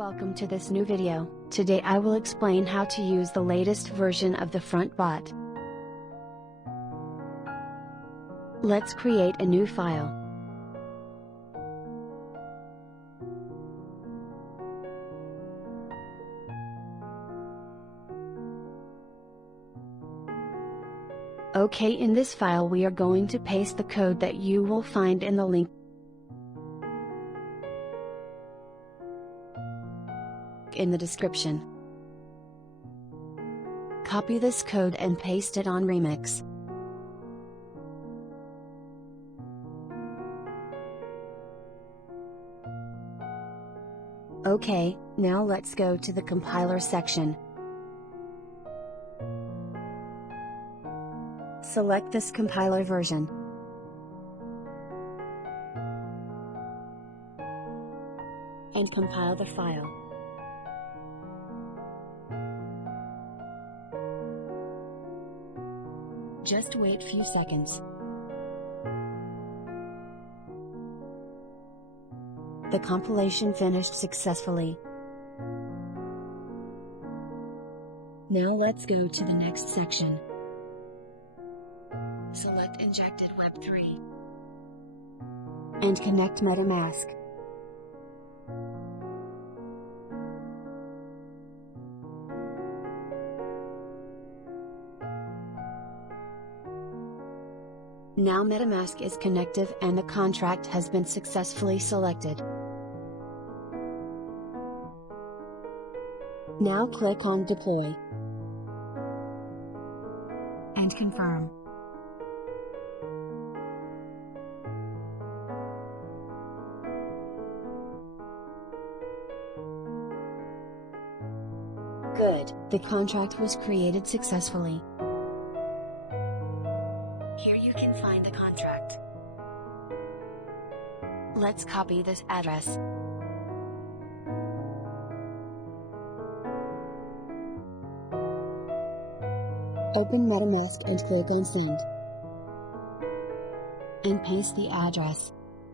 welcome to this new video. Today I will explain how to use the latest version of the front bot. Let's create a new file. Okay, in this file we are going to paste the code that you will find in the link in the description. Copy this code and paste it on Remix. Okay, now let's go to the compiler section. Select this compiler version. And compile the file. Just wait few seconds. The compilation finished successfully. Now let's go to the next section. Select Injected Web3 and connect Metamask. Now Metamask is connected and the contract has been successfully selected. Now click on Deploy and confirm. Good, the contract was created successfully. Here you can find the contract. Let's copy this address. Open Metamask and click on Send. And paste the address.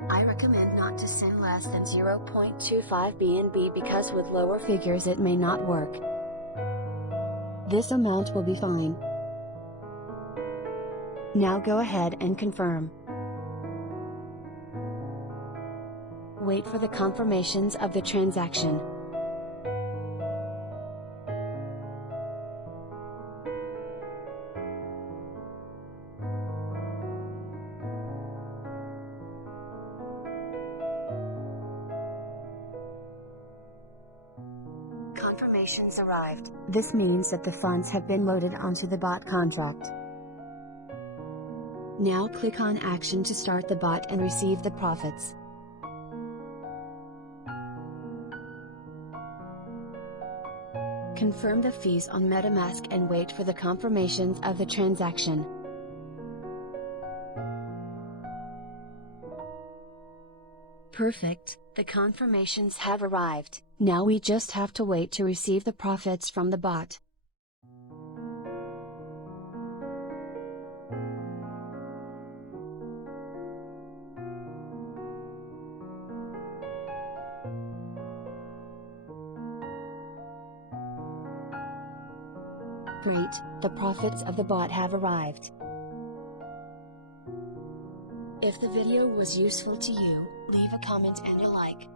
I recommend not to send less than 0.25 BNB because with lower figures it may not work. This amount will be fine. Now go ahead and confirm. Wait for the confirmations of the transaction. Confirmations arrived. This means that the funds have been loaded onto the bot contract. Now click on Action to start the bot and receive the profits. Confirm the fees on Metamask and wait for the confirmations of the transaction. Perfect, the confirmations have arrived. Now we just have to wait to receive the profits from the bot. Great, the profits of the bot have arrived. If the video was useful to you, leave a comment and a like.